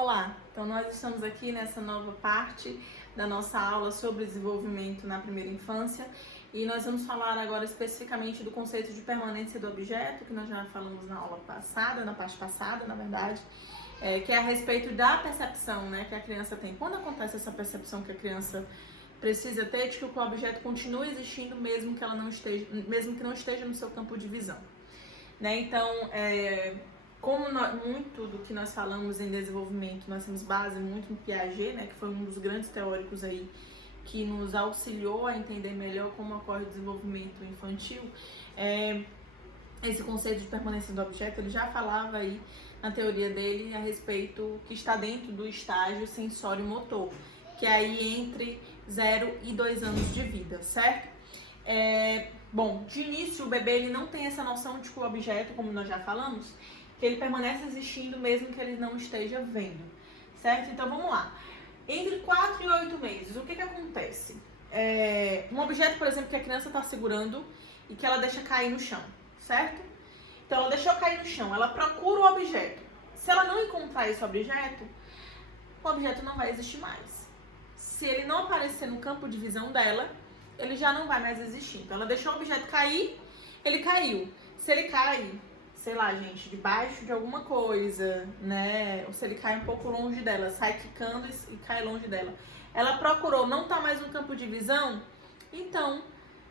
Olá, então nós estamos aqui nessa nova parte da nossa aula sobre desenvolvimento na primeira infância e nós vamos falar agora especificamente do conceito de permanência do objeto, que nós já falamos na aula passada, na parte passada, na verdade, que é a respeito da percepção, né, que a criança tem. Quando acontece essa percepção que a criança precisa ter de que o objeto continue existindo mesmo que ela não esteja, mesmo que não esteja no seu campo de visão, né? Então, muito do que nós falamos em desenvolvimento, nós temos base muito no Piaget, né, que foi um dos grandes teóricos aí que nos auxiliou a entender melhor como ocorre o desenvolvimento infantil. Esse conceito de permanência do objeto, ele já falava aí na teoria dele a respeito que está dentro do estágio sensório-motor, que é aí entre 0 e 2 anos de vida, certo? Bom, de início o bebê ele não tem essa noção de que o objeto, como nós já falamos, que ele permanece existindo mesmo que ele não esteja vendo, certo? Então vamos lá. Entre 4 e 8 meses, o que acontece? Um objeto, por exemplo, que a criança está segurando e que ela deixa cair no chão, certo? Então ela deixou cair no chão, ela procura o objeto. Se ela não encontrar esse objeto, o objeto não vai existir mais. Se ele não aparecer no campo de visão dela, ele já não vai mais existir. Então ela deixou o objeto cair, ele caiu. Se ele cai, sei lá, gente, debaixo de alguma coisa, né? Ou se ele cai um pouco longe dela, sai quicando e cai longe dela. Ela procurou, não tá mais no campo de visão, então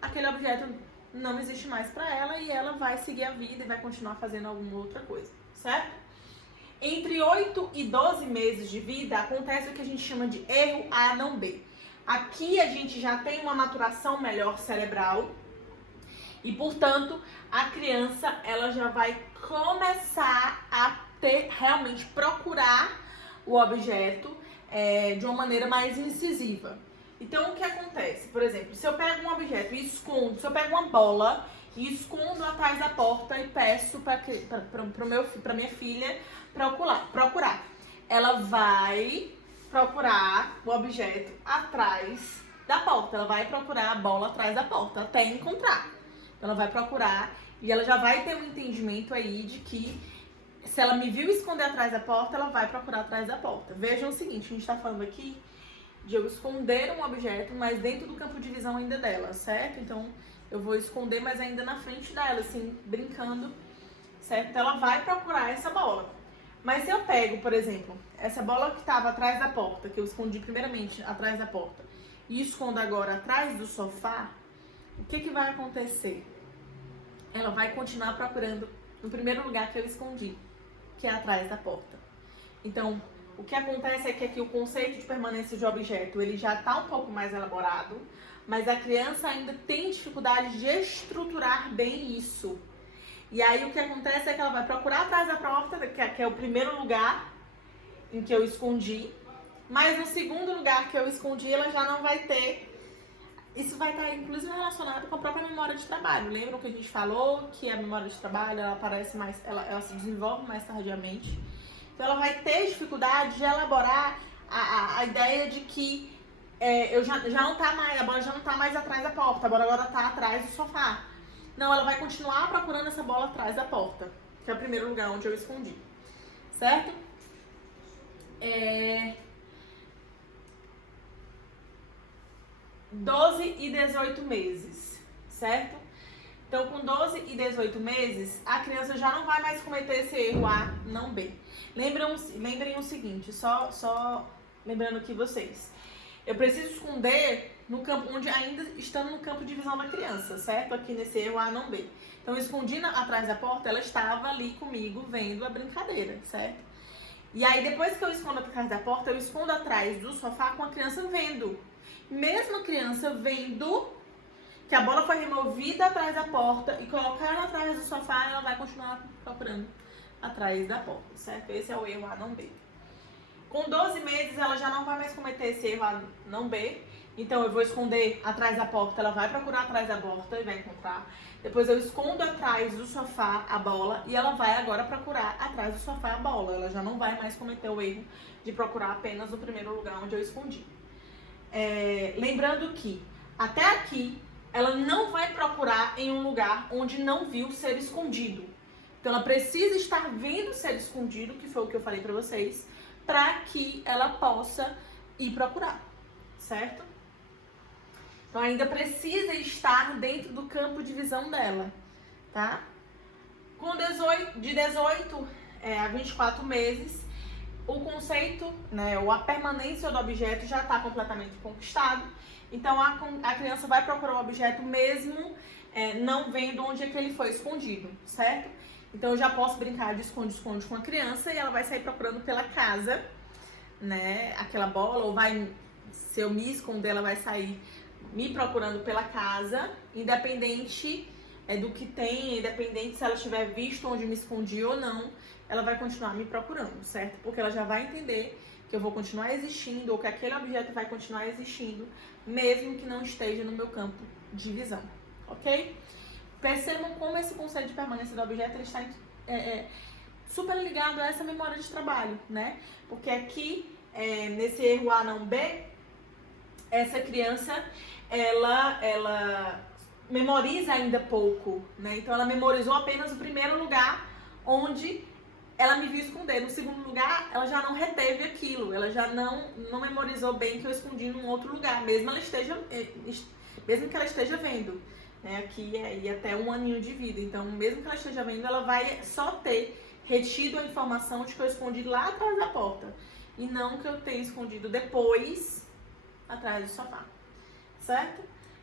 aquele objeto não existe mais para ela e ela vai seguir a vida e vai continuar fazendo alguma outra coisa, certo? Entre 8 e 12 meses de vida acontece o que a gente chama de erro A não B. Aqui a gente já tem uma maturação melhor cerebral e, portanto, a criança ela já vai começar a realmente procurar o objeto de uma maneira mais incisiva. Então, o que acontece? Por exemplo, se eu pego um objeto e escondo, se eu pego uma bola e escondo atrás da porta e peço para minha filha procurar, ela vai procurar o objeto atrás da porta, ela vai procurar a bola atrás da porta até encontrar. Então, ela vai procurar e ela já vai ter um entendimento aí de que se ela me viu esconder atrás da porta, ela vai procurar atrás da porta. Vejam o seguinte, a gente está falando aqui de eu esconder um objeto, mas dentro do campo de visão ainda dela, certo? Então, eu vou esconder, mas ainda na frente dela, assim, brincando, certo? Então, ela vai procurar essa bola. Mas se eu pego, por exemplo, essa bola que estava atrás da porta, que eu escondi primeiramente atrás da porta, e escondo agora atrás do sofá, o que vai acontecer? Ela vai continuar procurando no primeiro lugar que eu escondi, que é atrás da porta. Então, o que acontece é que aqui o conceito de permanência de objeto, ele já está um pouco mais elaborado, mas a criança ainda tem dificuldade de estruturar bem isso. E aí o que acontece é que ela vai procurar atrás da porta, que é o primeiro lugar em que eu escondi, mas no segundo lugar que eu escondi, ela já não vai ter. Isso vai estar inclusive relacionado com a própria memória de trabalho. Lembram que a gente falou que a memória de trabalho ela aparece mais, ela se desenvolve mais tardiamente. Então ela vai ter dificuldade de elaborar a ideia de que eu já não tá mais, a bola já não tá mais atrás da porta, a bola agora tá atrás do sofá. Não, ela vai continuar procurando essa bola atrás da porta, que é o primeiro lugar onde eu escondi, certo? 12 e 18 meses, certo? Então, com 12 e 18 meses, a criança já não vai mais cometer esse erro A, não B. Lembrem o seguinte, só lembrando aqui vocês. Eu preciso esconder no campo, onde ainda estando no campo de visão da criança, certo? Aqui nesse erro A, não B. Então, eu escondi atrás da porta, ela estava ali comigo vendo a brincadeira, certo? E aí, depois que eu escondo atrás da porta, eu escondo atrás do sofá com a criança vendo. Mesmo a criança vendo que a bola foi removida atrás da porta e colocaram atrás do sofá, ela vai continuar procurando atrás da porta, certo? Esse é o erro A, não B. Com 12 meses, ela já não vai mais cometer esse erro A, não B. Então, eu vou esconder atrás da porta, ela vai procurar atrás da porta e vai encontrar. Depois, eu escondo atrás do sofá a bola e ela vai agora procurar atrás do sofá a bola. Ela já não vai mais cometer o erro de procurar apenas no primeiro lugar onde eu escondi. Lembrando que, até aqui, ela não vai procurar em um lugar onde não viu ser escondido. Então, ela precisa estar vendo ser escondido, que foi o que eu falei pra vocês, para que ela possa ir procurar, certo? Então ainda precisa estar dentro do campo de visão dela, tá? De 18 a 24 meses, o conceito, né, ou a permanência do objeto já está completamente conquistado. Então a criança vai procurar o objeto mesmo não vendo onde é que ele foi escondido, certo? Então eu já posso brincar de esconde-esconde com a criança e ela vai sair procurando pela casa, né, aquela bola, ou vai, se eu me esconder, ela vai sair me procurando pela casa, independente do que tem, independente se ela tiver visto onde me escondi ou não, ela vai continuar me procurando, certo? Porque ela já vai entender que eu vou continuar existindo ou que aquele objeto vai continuar existindo, mesmo que não esteja no meu campo de visão, ok? Percebam como esse conceito de permanência do objeto ele está super ligado a essa memória de trabalho, né? Porque aqui, nesse erro A não B, essa criança, ela memoriza ainda pouco, né? Então ela memorizou apenas o primeiro lugar onde ela me viu esconder. No segundo lugar, ela já não reteve aquilo, ela já não memorizou bem que eu escondi em um outro lugar, mesmo que ela esteja vendo, né? Aqui é até 1 aninho de vida, então mesmo que ela esteja vendo, ela vai só ter retido a informação de que eu escondi lá atrás da porta e não que eu tenha escondido depois atrás do sofá, certo?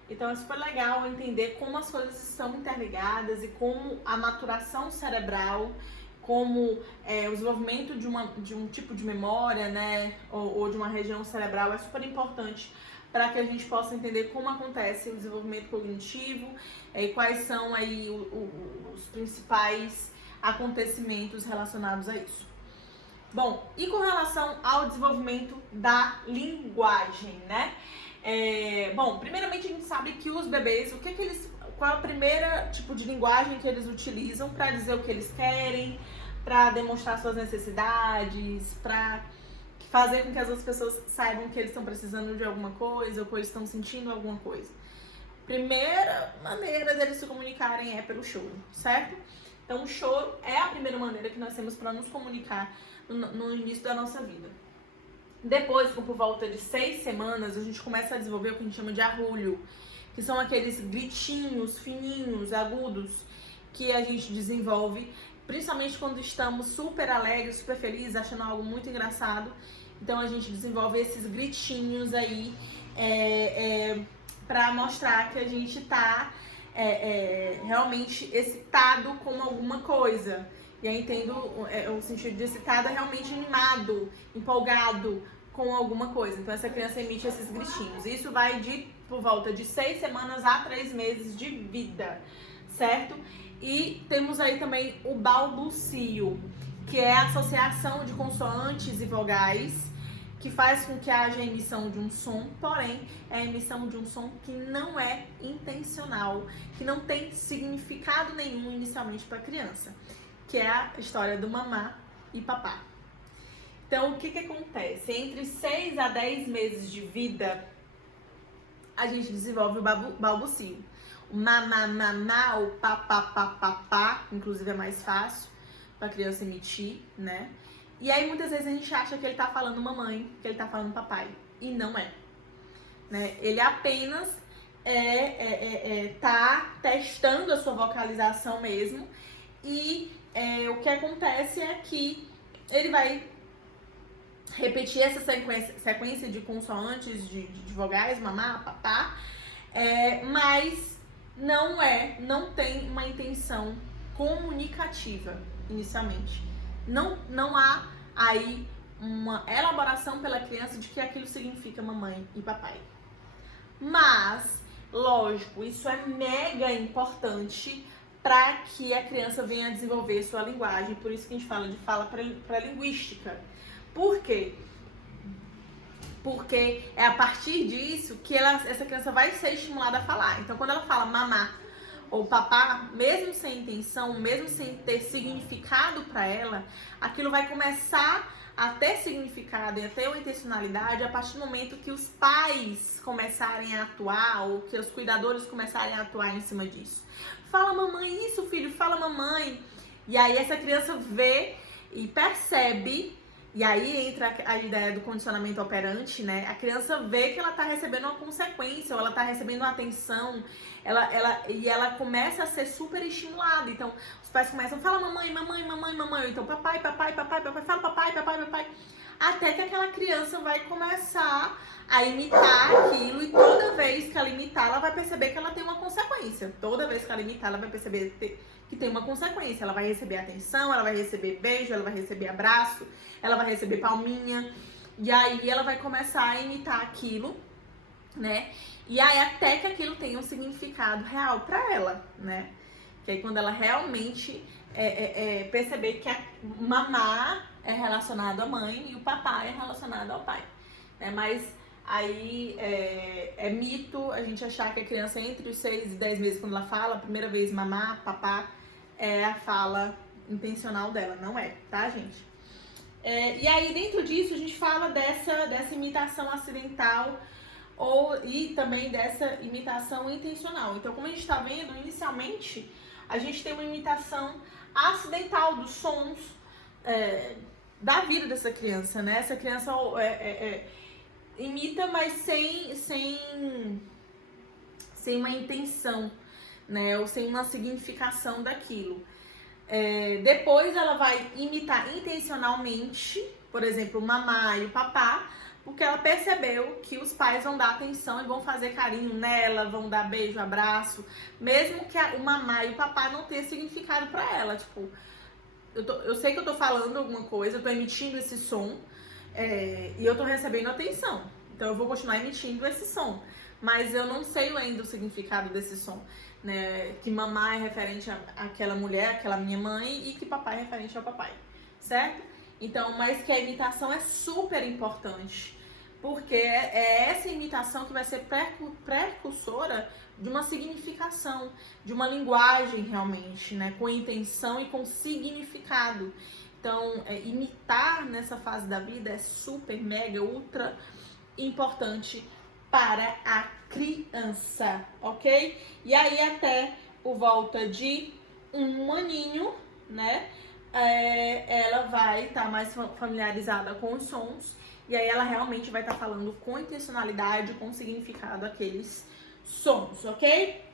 Então é super legal entender como as coisas estão interligadas e como a maturação cerebral, como o desenvolvimento de um tipo de memória, né, ou de uma região cerebral é super importante para que a gente possa entender como acontece o desenvolvimento cognitivo e quais são aí os principais acontecimentos relacionados a isso. Bom, e com relação ao desenvolvimento da linguagem, né? Bom, primeiramente a gente sabe que os bebês, qual é o primeiro tipo de linguagem que eles utilizam para dizer o que eles querem, para demonstrar suas necessidades, para fazer com que as outras pessoas saibam que eles estão precisando de alguma coisa ou que eles estão sentindo alguma coisa. Primeira maneira deles se comunicarem é pelo choro, certo? Então o choro é a primeira maneira que nós temos para nos comunicar no início da nossa vida. Depois, por volta de 6 semanas, a gente começa a desenvolver o que a gente chama de arrulho, que são aqueles gritinhos fininhos, agudos, que a gente desenvolve, principalmente quando estamos super alegres, super felizes, achando algo muito engraçado. Então a gente desenvolve esses gritinhos aí para mostrar que a gente está realmente excitado com alguma coisa. E aí entendo o sentido de excitado é realmente animado, empolgado com alguma coisa. Então essa criança emite esses gritinhos. Isso vai por volta de 6 semanas a 3 meses de vida, certo? E temos aí também o balbucio, que é a associação de consoantes e vogais, que faz com que haja a emissão de um som, porém é a emissão de um som que não é intencional, que não tem significado nenhum inicialmente para a criança, que é a história do mamá e papá. Então, o que acontece? Entre 6 a 10 meses de vida, a gente desenvolve o balbucio. O mamá, mamá, o papá, papá, papá, inclusive é mais fácil para a criança emitir, né? E aí, muitas vezes, a gente acha que ele tá falando mamãe, que ele tá falando papai, e não é. Né? Ele apenas tá testando a sua vocalização mesmo, e o que acontece é que ele vai repetir essa sequência de consoantes, de vogais, mamá, papá, mas não tem uma intenção comunicativa inicialmente. Não há aí uma elaboração pela criança de que aquilo significa mamãe e papai. Mas, lógico, isso é mega importante para que a criança venha a desenvolver sua linguagem. Por isso que a gente fala de fala pré-linguística. Por quê? Porque é a partir disso que essa criança vai ser estimulada a falar. Então, quando ela fala mamá ou papá, mesmo sem intenção, mesmo sem ter significado para ela, aquilo vai começar a ter significado e a ter uma intencionalidade a partir do momento que os pais começarem a atuar ou que os cuidadores começarem a atuar em cima disso. Fala mamãe, isso filho, fala mamãe. E aí essa criança vê e percebe E aí entra a ideia do condicionamento operante, né? A criança vê que ela tá recebendo uma consequência, ou ela tá recebendo uma atenção, e ela começa a ser super estimulada. Então, os pais começam a falar mamãe, mamãe, mamãe, mamãe, ou então papai, papai, papai, papai, fala papai, papai, papai. Até que aquela criança vai começar a imitar aquilo, e toda vez que ela imitar, ela vai perceber que ela tem uma consequência. Toda vez que ela imitar, ela vai perceber que tem uma consequência. Ela vai receber atenção, ela vai receber beijo, ela vai receber abraço, ela vai receber palminha. E aí ela vai começar a imitar aquilo, né? E aí até que aquilo tenha um significado real pra ela, né? Que aí quando ela realmente perceber que a mamá é relacionado à mãe e o papai é relacionado ao pai, né? Mas aí é mito a gente achar que a criança entre os 6 e 10 meses, quando ela fala a primeira vez mamá, papá, é a fala intencional dela. Não é, tá, gente? E aí dentro disso a gente fala dessa imitação acidental e também dessa imitação intencional. Então, como a gente está vendo, inicialmente a gente tem uma imitação acidental dos sons da vida dessa criança, né? Essa criança imita, mas sem uma intenção, né? Ou sem uma significação daquilo. Depois ela vai imitar intencionalmente, por exemplo, o mamá e o papá, porque ela percebeu que os pais vão dar atenção e vão fazer carinho nela, vão dar beijo, abraço, mesmo que o mamá e o papá não tenham significado pra ela. Tipo, eu sei que eu tô falando alguma coisa, eu tô emitindo esse som, e eu tô recebendo atenção. Então eu vou continuar emitindo esse som, mas eu não sei ainda o significado desse som, né? Que mamá é referente àquela mulher, àquela minha mãe, e que papai é referente ao papai, certo? Então, mas que a imitação é super importante, porque é essa imitação que vai ser precursora de uma significação, de uma linguagem realmente, né? Com intenção e com significado. Então, imitar nessa fase da vida é super, mega, ultra importante para a criança, ok? E aí até por volta de 1 aninho, né? Ela vai estar mais familiarizada com os sons, e aí ela realmente vai estar falando com intencionalidade, com significado aqueles sons, ok?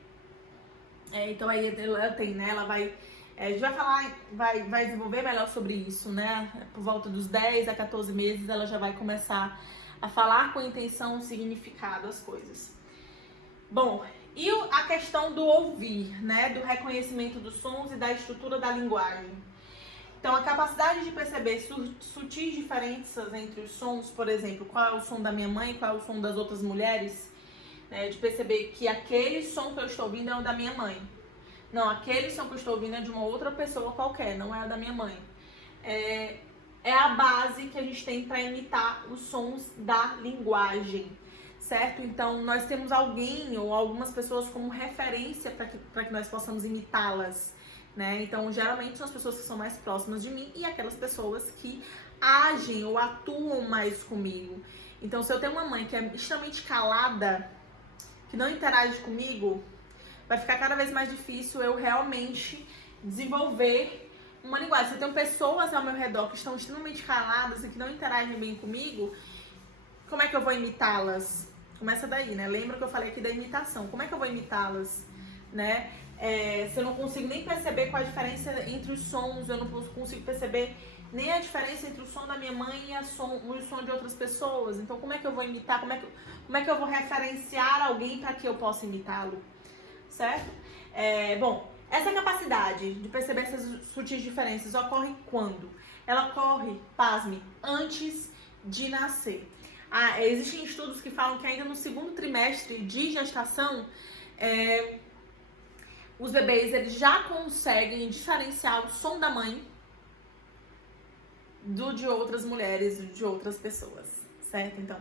Então aí ela tem, né? Ela vai, a gente vai falar, vai desenvolver melhor sobre isso, né? Por volta dos 10 a 14 meses ela já vai começar a falar com intenção, significado as coisas. Bom, e a questão do ouvir, né? Do reconhecimento dos sons e da estrutura da linguagem. Então, a capacidade de perceber sutis diferenças entre os sons, por exemplo, qual é o som da minha mãe, qual é o som das outras mulheres, né? De perceber que aquele som que eu estou ouvindo é o da minha mãe. Não, aquele som que eu estou ouvindo é de uma outra pessoa qualquer, não é o da minha mãe. É a base que a gente tem para imitar os sons da linguagem, certo? Então, nós temos alguém ou algumas pessoas como referência para que nós possamos imitá-las, né? Então, geralmente são as pessoas que são mais próximas de mim e aquelas pessoas que agem ou atuam mais comigo. Então, se eu tenho uma mãe que é extremamente calada, que não interage comigo, vai ficar cada vez mais difícil eu realmente desenvolver uma linguagem. Se eu tenho pessoas ao meu redor que estão extremamente caladas e que não interagem bem comigo, como é que eu vou imitá-las? Começa daí, né? Lembra que eu falei aqui da imitação. Como é que eu vou imitá-las, né? Se eu não consigo nem perceber qual a diferença entre os sons, eu não consigo perceber nem a diferença entre o som da minha mãe e o som de outras pessoas. Então, como é que eu vou imitar? Como é que eu vou referenciar alguém para que eu possa imitá-lo? Certo? Bom, essa capacidade de perceber essas sutis diferenças ocorre quando? Ela ocorre, pasme, antes de nascer. Existem estudos que falam que ainda no 2º trimestre de gestação, os bebês eles já conseguem diferenciar o som da mãe de outras mulheres, de outras pessoas, certo? Então,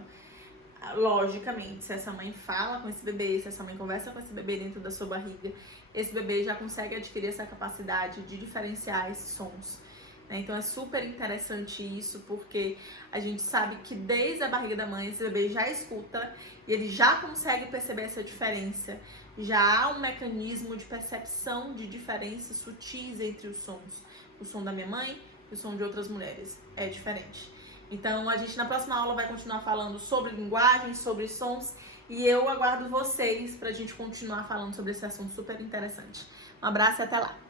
logicamente, se essa mãe fala com esse bebê, se essa mãe conversa com esse bebê dentro da sua barriga, esse bebê já consegue adquirir essa capacidade de diferenciar esses sons, né? Então é super interessante isso, porque a gente sabe que desde a barriga da mãe esse bebê já escuta e ele já consegue perceber essa diferença. Já há um mecanismo de percepção de diferenças sutis entre os sons. O som da minha mãe e o som de outras mulheres é diferente. Então, a gente na próxima aula vai continuar falando sobre linguagem, sobre sons, e eu aguardo vocês pra gente continuar falando sobre esse assunto super interessante. Um abraço e até lá!